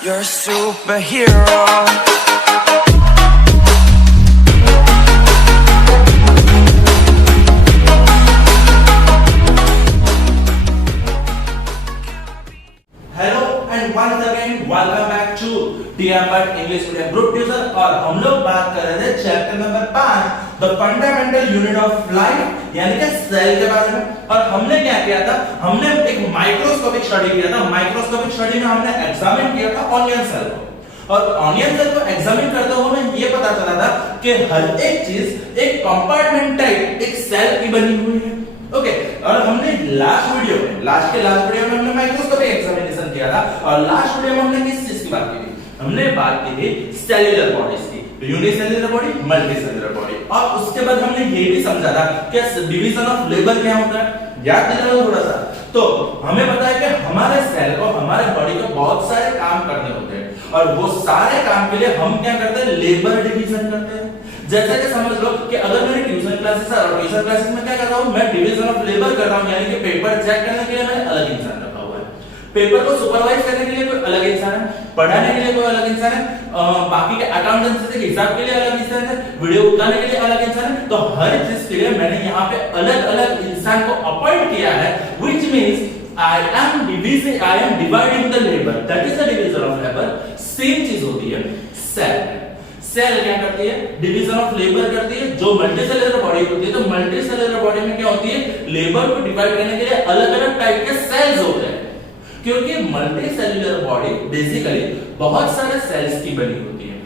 You're a superhero. Hello and once again welcome back to टीएमबट English medium group tuition. और हम लोग बात कर रहे थे chapter number 5 the fundamental unit of life यानी कि सेल के बारे में। और हमने क्या किया था, हमने एक माइक्रोस्कोपिक स्टडी किया था। माइक्रोस्कोपिक स्टडी में हमने एग्जामिन किया था ऑनियन सेल को। और ऑनियन सेल को एग्जामिन करते हुए हमें ये पता चला था कि हर एक चीज एक कंपार्टमेंट टाइप एक सेल की बनी हुई है। ओके और हमने लास्ट वीडियो में हमने माइक्रोस्कोपिक एग्जामिनेशन किया था। और लास्ट वीडियो में हमने किस चीज की बात की थी? हमने बात की थी सेल्यूलर बॉडीज की, यूनिसेल्यूलर बॉडी, मल्टीसेल्यूलर बॉडी। और उसके बाद हमने ये भी समझा था कि डिवीजन ऑफ लेबर क्या होता है, याद दिलाओ थोड़ा सा। तो हमें पता है कि हमारे सेल को, हमारे बॉडी को बहुत सारे काम करने होते हैं और वो सारे काम के लिए हम क्या करते हैं, लेबर डिवीजन करते हैं। जैसे कि समझ लो कि अगर मेरी ट्यूशन क्लासेस है और ट्यूशन क्लासेस में क्या कर रहा हूं, मैं डिवीजन ऑफ लेबर कर रहा हूं, यानी कि पेपर चेक करने के लिए मैंने अलग इंसान रखा हुआ है, पेपर को सुपरवाइज करने के लिए कोई अलग इंसान है, पढ़ाने के लिए कोई अलग इंसान है, बाकी के अकाउंटेंसी के हिसाब के लिए अलग इंसान है, वीडियो उतारने के लिए अलग इंसान है। तो हर चीज के लिए मैंने यहाँ पे अलग-अलग इंसान को अपॉइंट किया है, which means I am dividing the labor. That is the division of labor. Same चीज होती है सेल। सेल क्या करती है, डिवीजन ऑफ लेबर करती है। जो मल्टीसेलुलर बॉडी होती है, तो मल्टीसेलुलर बॉडी में क्या होती है, लेबर को डिवाइड करने के लिए अलग-अलग टाइप के सेल्स होते हैं। क्योंकि मल्टीसेलुलर बॉडी बेसिकली बहुत सारे सेल्स की बनी होती है।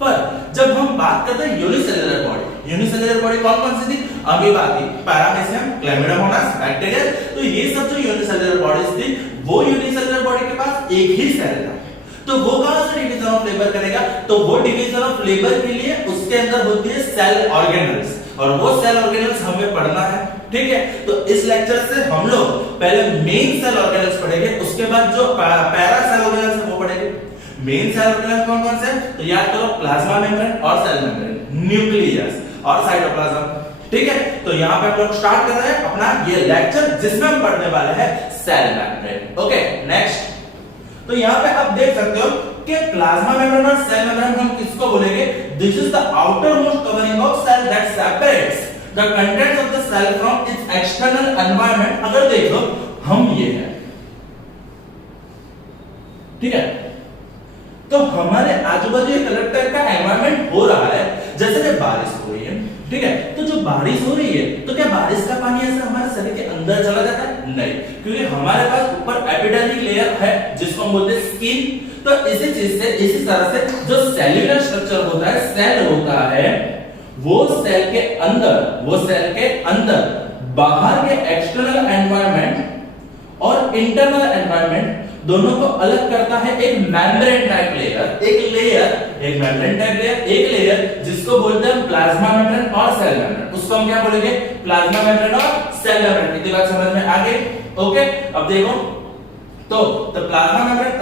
पर जब हम बात करते हैं यूनिसेलुलर बॉडी कौन कौन सी थी? अमीबा थी, पैरामीशियम, क्लैमिडोमोनास, बैक्टीरिया। तो ये सब जो यूनिसेलुलर बॉडीज थी, वो यूनिसेलुलर बॉडी के पास एक ही सेल था। तो वो कहां से डिवीजन ऑफ लेबर करेगा? तो वो डिवीजन ऑफ लेबर के लिए उसके अंदर होती है सेल ऑर्गेनल्स, और वो सेल ऑर्गेनल्स हमें पढ़ना है। ठीक है, तो इस लेक्चर से हम लोग पहले मेन सेल ऑर्गेनल्स पढ़ेंगे, उसके बाद जो पैरा सेल ऑर्गेनल्स है वो पढ़ेंगे। मेन सेल ऑर्गेनल्स कौन कौन से हैं? तो याद करो, प्लाज्मा मेम्ब्रेन और सेल मेम्ब्रेन, न्यूक्लियस और साइटोप्लाज्म। ठीक है, तो यहाँ पे हम लोग स्टार्ट कर रहे हैं अपना ये लेक्चर, जिसमें हम पढ़ने वाले हैं सेल मेम्ब्रेन। ओके नेक्स्ट, तो यहाँ पे आप देख सकते हो कि प्लाज्मा मेम्ब्रेन और सेल मेम्ब्रेन हम किसको बोलेंगे? This is the outermost covering of cell that separates the contents of the cell from its external environment. अगर देख लो, हम ये है, ठीक है, तो हमारे आजू बाजू एक अलग टाइप का एनवायरनमेंट हो रहा है। जैसे कि बारिश हो रही है, ठीक है, तो जो बारिश हो रही है, तो क्या बारिश का पानी ऐसे हमारे शरीर के अंदर चला जाता है? नहीं, क्योंकि हमारे पास ऊपर एपिडर्मिक लेयर है जिसको हम बोलते हैं स्किन। तो इसी चीज से, इसी तरह से जो सेल्यूलर स्ट्रक्चर होता है, सेल होता है, वो सेल के अंदर बाहर के एक्सटर्नल एनवायरनमेंट और इंटरनल एनवायरनमेंट दोनों को अलग करता है एक मेम्ब्रेन टाइप लेयर, एक मेम्ब्रेन टाइप लेयर, एक लेयर जिसको बोलते हैं प्लाज्मा मेम्ब्रेन और सेल मेम्ब्रेन। उसको हम क्या बोलेंगे? प्लाज्मा मेम्ब्रेन और सेल मेम्ब्रेन। इतनी बात समझ में आ गई? ओके, अब देखो, तो the plasma membrane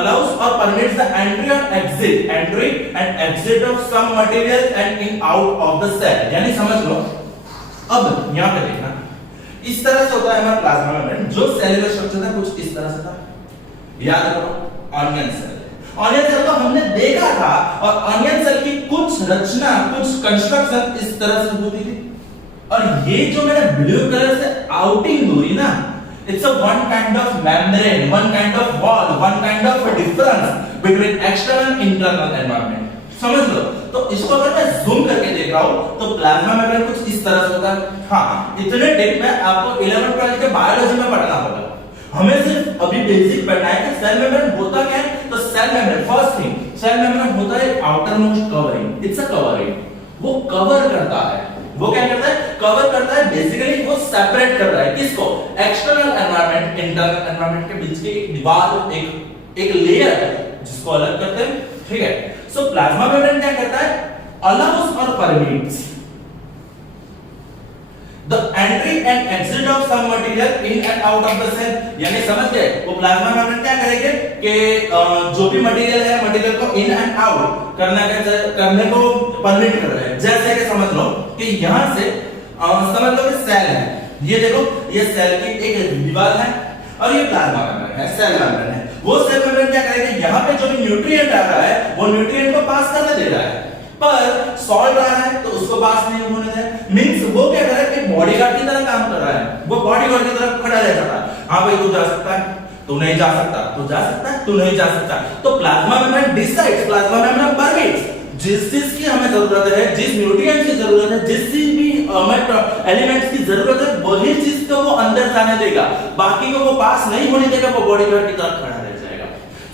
allows or permits the entry and exit of some material and in out of the cell। यानी समझ लो, अब यहां पे देखना, इस तरह से होता है हमारा प्लाज्मा मेम्ब्रेन। जो सेलुलर स्ट्रक्चर था कुछ इस तरह से था, याद करो, ऑनियन सेल को हमने देखा था, और ऑनियन सेल की कुछ रचना, कुछ कंस्ट्रक्शन इस तरह से होती थी। और ये जो मैंने ब्लू कलर से आउटिंग हुई ना, it's a one kind of membrane, one kind of wall, one kind of difference between external internal environment. समझ लो, तो इसको अगर मैं जूम करके देख रहा हूं, तो प्लाज्मा मेम्ब्रेन कुछ इस तरह से होता है। हाँ, इतने टिप में आपको 11th 12th के बायोलॉजी में पढ़ना होगा। हमें सिर्फ अभी बेसिक पढ़ना है कि सेल मेम्ब्रेन होता क्या है। तो cell membrane, first thing, cell membrane होता है outermost covering, it's a covering. वो कवर करता है, वो क्या करता है? कवर करता है। बेसिकली वो सेपरेट कर रहा है किसको? एक्सटर्नल एनवायरनमेंट, इंटरनल एनवायरनमेंट के बीच की एक दीवार, एक लेयर है जिसको अलग करते हैं। ठीक है, सो प्लाज्मा मेम्ब्रेन क्या करता है? अलाउस और permits the entry and exit of some material in and out of the cell. यानी समझ गए, वो प्लाज्मा मेम्ब्रेन क्या करेंगे कि जो भी मटेरियल है, मटेरियल को इन एंड आउट करने को परमिट कर रहे हैं। जैसे कि समझ लो कि यहां से समझ लो कि सेल है, ये देखो, ये सेल की एक दीवार है, और ये प्लाज्मा मेम्ब्रेन है, सेल मेम्ब्रेन है। वो सेल मेम्ब्रेन क्या करेगा, यहाँ पे जो भी न्यूट्रिएंट आ रहा है वो न्यूट्रिएंट को पास करने दे रहा है, पर सॉल्ट आ रहा है तो उसको पास नहीं होने दे। मींस वो क्या कर रहा है कि बॉडीगार्ड की तरह काम कर रहा है, वो बॉडीगार्ड की तरह खड़ा रह जाता है। हाँ भाई तू जा सकता है, तू नहीं जा सकता, तू जा सकता है, तू नहीं जा सकता। तो plasma membrane decides, plasma membrane permits, जिस चीज की हमें जरूरत है, जिस न्यूट्रिएंट्स की जरूरत है, जिस चीज भी एलिमेंट्स की जरूरत है, वही चीज को वो अंदर जाने देगा, बाकी को वो पास नहीं होने देगा, वो बॉडीगार्ड की तरह खड़ा रह जाएगा।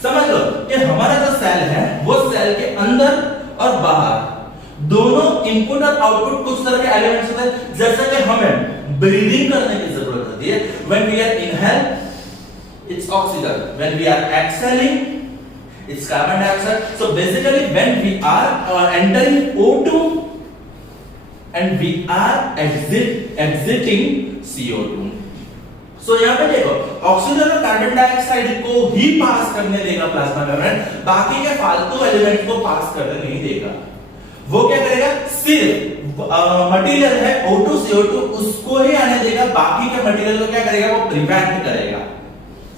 समझ लो कि हमारा जो सेल है वो सेल के अंदर और बाहर दोनों इनपुट और आउटपुट कुछ तरह के एलिमेंट्स होते हैं। जैसे कि हमें ब्रीदिंग करने की जरूरत होती है, when we are inhale it's oxygen, when we are exhaling it's carbon dioxide. So basically when we are entering O2 and we are exiting CO2. So यहाँ पे देखो ऑक्सीजन और कार्बन डाइऑक्साइड को ही पास करने देगा प्लाज्मा मेम्ब्रेन, बाकी के फालतू एलिमेंट को पास करने नहीं देगा। वो क्या करेगा, सिर्फ मटेरियल है O2 CO2 उसको ही आने देगा, बाकी के मटेरियल को क्या करेगा, वो प्रिवेंट करेगा।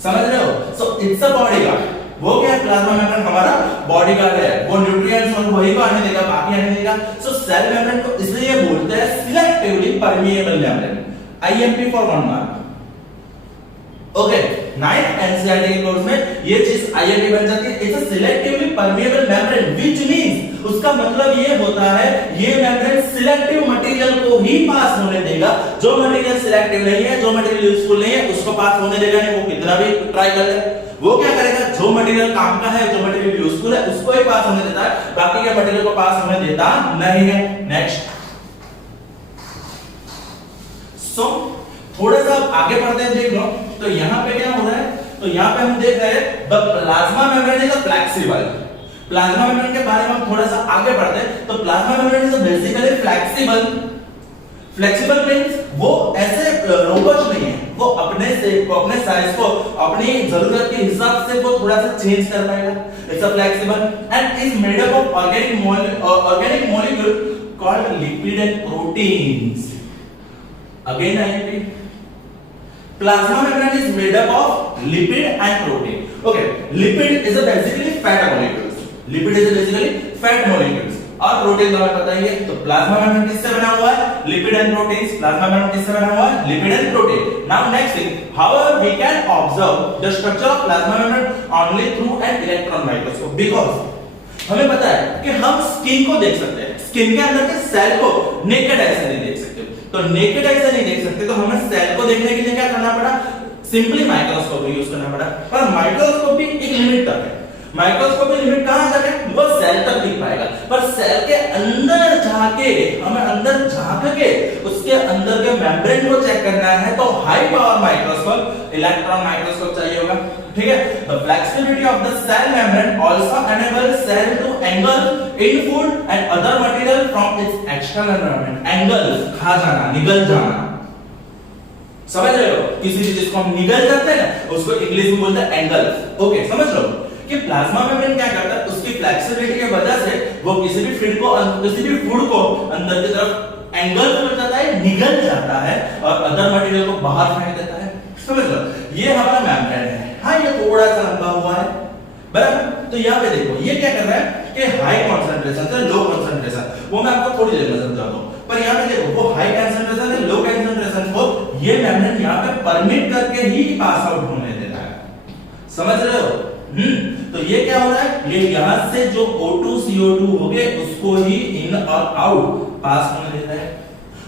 समझ रहे हो? So it's a bodyguard. वो क्या है, प्लाज्मा मेम्ब्रेन हमारा बॉडीगार्ड है, वो न्यूट्रिएंट्स और वही को आने देगा, बाकी आने देगा। सो सेल मेम्ब्रेन को इसलिए बोलते हैं selectively permeable membrane, IMP for 1 mark. Okay, 9th NCERT के कोर्स में ये चीज आईएमपी बन जाती है, it's a selectively permeable membrane, which means उसका मतलब ये होता है ये मेम्ब्रेन सिलेक्टिव मटेरियल को ही पास होने देगा, जो मटेरियल सिलेक्टिव नहीं है, जो मटेरियल यूजफुल नहीं है उसको पास होने देगा नहीं, वो कितना भी ट्राई कर ले। वो क्या करेगा, जो मटेरियल काम का है, जो मटेरियल यूजफुल है उसको ही पास होने देता है, बाकी के मटेरियल को पास होने देता नहीं है। नेक्स्ट, सो थोड़ा सा आगे बढ़ते हैं, देख लो तो यहाँ पे क्या हो रहा है, तो यहाँ पे हम देख रहे हैं the plasma membrane is flexible. Plasma membrane के बारे में हम थोड़ा सा आगे बढ़ते हैं, तो plasma membrane is basically flexible. Flexible means वो ऐसे रोबोट नहीं है, वो अपने से अपने साइज को अपनी जरूरत के हिसाब से वो थोड़ा सा चेंज कर पाएगा। It's a flexible and is made up of organic molecule called lipid and proteins. Again IMP, plasma membrane is made up of lipid and protein. Okay, lipid is basically fat molecules, lipid is basically fat molecules और protein तो हमें पता ही है। तो plasma membrane किससे बना हुआ है, lipid and proteins. Plasma membrane किससे बना हुआ है, lipid and protein. Now next thing, how we can observe the structure of plasma membrane only through an electron microscope, because हमें पता है कि हम स्किन को देख सकते हैं, स्किन के अंदर के सेल को नेकेड आई से नहीं देख सकते। तो नेकेड आई से नहीं देख सकते तो हमें सेल को देखने के लिए क्या करना पड़ा, सिंपली माइक्रोस्कोप यूज करना पड़ा। पर माइक्रोस्कोप भी एक लिमिट तक है, माइक्रोस्कोप में लिमिट कहां जाके वो सेल तक दिख पाएगा, पर सेल के अंदर जाके हमें अंदर झांक के उसके अंदर के मेम्ब्रेन को चेक करना है तो high power microscope, electron microscope चाहिए होगा। ठीक है, the flexibility of the cell membrane also enables cell to engulf in food and other material from its external environment। engulf खा जाना, निगल जाना, समझ रहे हो? किसी भी चीज को हम निगल जाते हैं ना उसको इंग्लिश में बोलते हैं engulf। ओके, समझ लो कि प्लाज्मा मेम्ब्रेन क्या करता है, उसकी फ्लेक्सिबिलिटी की वजह से वो किसी भी फीड को, किसी भी फूड को अंदर की तरफ एंगल कर जाता है, निगल जाता है और अदर मटेरियल को बाहर फेंक देता है। समझ लो, ये हमारा मेम्ब्रेन है। हाँ, ये थोड़ा सा लंबा हुआ है, बराबर। तो यहाँ पे देखो ये क्या कर रहा है कि हाई कंसंट्रेशन से लो कंसंट्रेशन, वो मैं आपको थोड़ी देर में समझाता हूँ। पर यहाँ पे देखो वो हाई कंसंट्रेशन से लो कंसंट्रेशन को ये मेम्ब्रेन यहाँ पे परमिट करके ही पास आउट होने देता है। समझ रहे हो? तो ये क्या हो रहा है, ये यहां से जो O2 CO2 हो गए उसको ही इन और आउट पास होने देता है।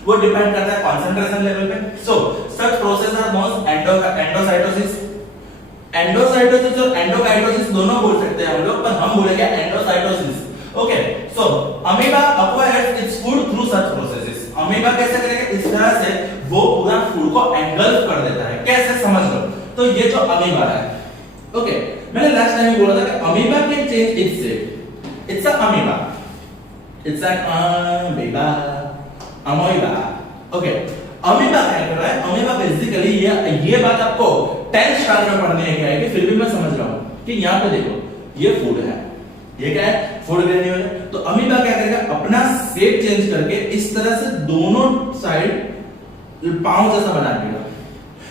वो डिपेंड करता है कंसंट्रेशन लेवल पे। So such process are known endocytosis. Endocytosis और एंडोकाइटोसिस दोनों बोल सकते हैं हम लोग, पर हम बोलेंगे endocytosis. Okay, so amoeba acquires its food through such processes. Amoeba कैसे करेगा, इस तरह से वो पूरा फूड को एंगल्फ कर देता है। कैसे, समझ लो। तो ये जो अमीबा है, ओके, मैंने लास्ट टाइम बोला था कि amoeba can change its shape. It's a amoeba, it's an amoeba, amoeba. Okay, amoeba क्या कर रहा है, अमीबा बेसिकली ये बात आपको 10th स्टैंडर्ड में पढ़ने की आएगी, फिर भी मैं समझ रहा हूं कि यहाँ पे देखो ये फूड है, ये क्या है, फूड ग्रेन्यूल है। तो अमीबा क्या करेगा, अपना शेप चेंज करके इस तरह से दोनों साइड पांव जैसा बना देगा।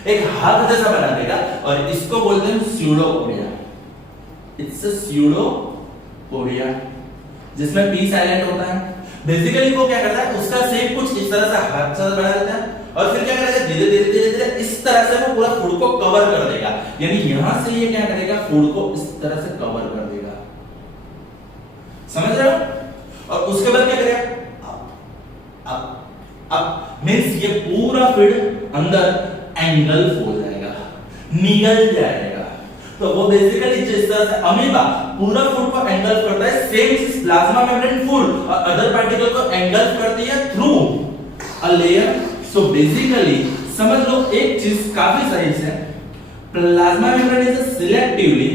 एक हाथ जैसा बना देगा और इसको बोलते हैं स्यूडोपोडिया। इट्स अ स्यूडोपोडिया जिसमें पी साइलेंट होता है। बेसिकली वो क्या करता है, उसका शेप कुछ इस तरह से हाथ जैसा बना देता है और फिर क्या करेगा, धीरे धीरे धीरे धीरे इस तरह से वो पूरा फूड को कवर कर देगा। यानी यहां से ये क्या करेगा, फूड को इस तरह से कवर कर देगा। समझ रहे हो? और उसके बाद क्या करेगा, अब मींस ये पूरा फीड अंदर एंगल्फ हो जाएगा, निगल जाएगा। तो वो बेसिकली जिस तरह से अमीबा पूरा फूड को एंगल्फ करता है, सेम चीज प्लाज्मा मेम्ब्रेन फूड और अदर पार्टिकल को एंगल्फ करती है through a layer. So basically समझ लो एक चीज काफी सही है, plasma membrane is a selectively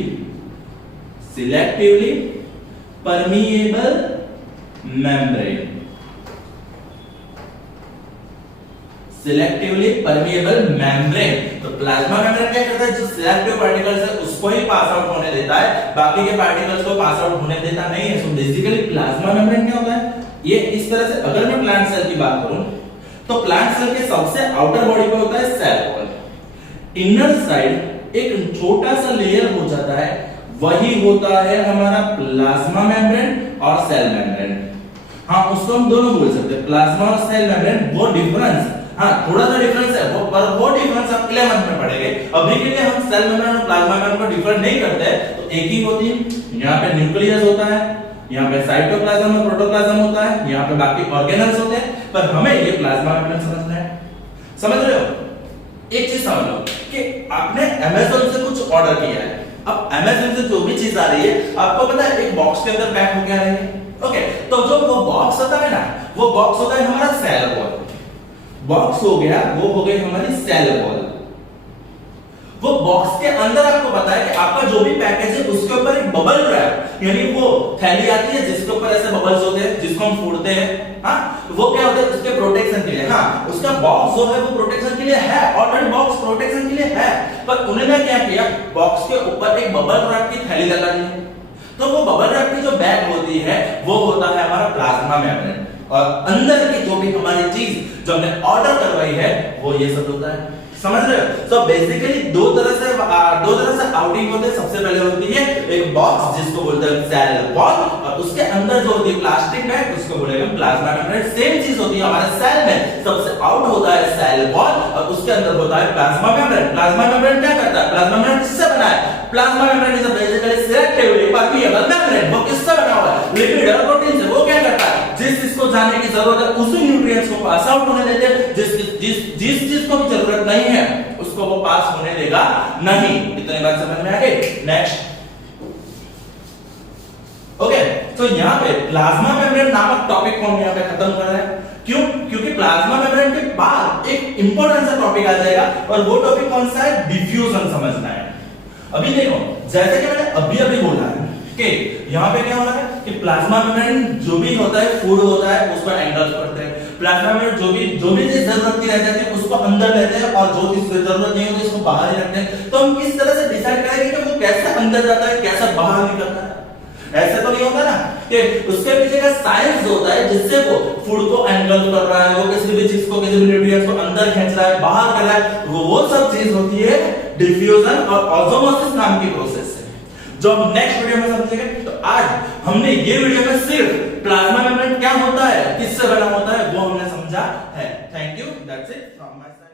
permeable membrane। Selectively permeable membrane. तो प्लाज्मा मेम्ब्रेन क्या करता है, जो सिलेक्टिव पार्टिकल्स है उसको ही पास आउट होने देता है, बाकी के पार्टिकल्स को पास आउट होने देता नहीं है। सो बेसिकली प्लाज्मा मेम्ब्रेन क्या होता है, ये इस तरह से, अगर मैं प्लांट सेल की बात करूं तो प्लांट सेल के सबसे आउटर बॉडी पे होता है सेल वॉल। इनर साइड एक छोटा सा लेयर हो जाता है, वही होता है हमारा प्लाज्मा मेम्ब्रेन और सेल मेम्ब्रेन। हाँ, उसको हम दोनों बोल सकते हैं, प्लाज्मा और सेल मेम्ब्रेन। वो डिफरेंस, हाँ थोड़ा सा डिफरेंस है वो, पर वो डिफरेंस आप 11th में पढ़ेंगे। अभी के लिए हम सेल मेम्ब्रेन और प्लाज्मा मेम्ब्रेन को डिफरेंट नहीं करते, तो एक ही होती है। यहाँ पे न्यूक्लियस होता है, यहाँ पे साइटोप्लाज्म और प्रोटोप्लाज्म होता है, यहाँ पे बाकी ऑर्गेनल्स होते हैं, पर हमें ये प्लाज्मा मेम्ब्रेन समझना है। समझ रहे हो? एक चीज समझ लो कि आपने अमेज़न से कुछ ऑर्डर किया है, अब अमेज़न से जो भी चीज आ रही है आपको पता है एक बॉक्स के अंदर पैक होके आ रही है। ओके, तो जो वो बॉक्स होता है ना, वो बॉक्स होता है हमारा सेल वॉल। बॉक्स हो गया, वो हो गई हमारी सेल वॉल। वो बॉक्स के अंदर आपको पता है कि आपका जो भी पैकेज है उसके ऊपर एक बबल रैप, यानी वो थैली आती है जिसके ऊपर ऐसे बबल्स होते हैं जिसको हम फोड़ते हैं। हाँ, वो क्या होता है, उसके प्रोटेक्शन के लिए। हाँ, उसका बॉक्स जो है वो प्रोटेक्शन के लिए है, ऑलरेडी बॉक्स प्रोटेक्शन के लिए है, पर उन्होंने क्या किया, बॉक्स के ऊपर एक बबल रैप की थैली लगा दी। तो वो बबल रैप की जो बैग होती है वो होता है हमारा प्लाज्मा मेम्ब्रेन, और अंदर की जो भी हमारी चीज जो हमने ऑर्डर करवाई है वो ये सब होता है। समझ रहे हो? सो बेसिकली दो तरह से आउटिंग होते हैं। सबसे पहले होती है एक बॉक्स जिसको बोलते हैं सेल वॉल, और उसके अंदर जो होती है प्लास्टिक बैग उसको बोलेंगे प्लाज्मा मेम्ब्रेन। सेम चीज होती है हमारे सेल में, सबसे आउट होता है सेल वॉल और उसके अंदर होता है प्लाज्मा मेम्ब्रेन। प्लाज्मा मेम्ब्रेन क्या करता है, प्लाज्मा मेम्ब्रेन किससे बना है, plasma membrane is basically selectively permeable membrane. वो किससे बना हुआ है, लिपिड और प्रोटीन से। वो क्या करता है, जिस चीज को जाने की जरूरत है उसी न्यूट्रिएंट्स को पास आउट होने देते हैं, जिस चीज को भी जरूरत नहीं है उसको वो पास होने देगा नहीं। इतनी बात समझ में आ गई? नेक्स्ट, ओके, तो यहाँ पे प्लाज्मा मेम्ब्रेन नामक टॉपिक को हम यहाँ पे खत्म कर रहे हैं। क्यों? क्योंकि प्लाज्मा मेम्ब्रेन के बाद एक इंपॉर्टेंट सा टॉपिक आ जाएगा, और वो टॉपिक कौन सा है, डिफ्यूजन समझना है। अभी देखो, जैसे कि मैंने अभी बोला है कि यहाँ पे क्या हो रहा है कि प्लाज्मा मेम्ब्रेन जो भी होता है, फूड होता है, उसको एंगल्फ करते हैं। प्लाज्मा मेम्ब्रेन जो भी चीज जरूरत की रह जाती है उसको अंदर लेते हैं, और जो चीज जरूरत नहीं होती उसको बाहर ही रखते हैं। तो हम किस तरह से डिसाइड करेंगे कि वो कैसे अंदर जाता है, कैसे बाहर निकलता है? ऐसे तो नहीं होता ना कि उसके पीछे का साइंस होता है जिससे वो फूड को एंगल्फ कर रहा है, वो किसी भी चीज को, किसी भी न्यूट्रिएंट्स को अंदर खींच रहा है, बाहर कर रहा है, वो सब चीज होती है डिफ्यूजन और ऑस्मोसिस नाम की प्रोसेस है, जो हम नेक्स्ट वीडियो में समझेंगे। तो आज हमने ये वीडियो में सिर्फ प्लाज्मा मेम्ब्रेन क्या होता है, किससे बना होता है, वो हमने समझा है। Thank you, that's it from my side.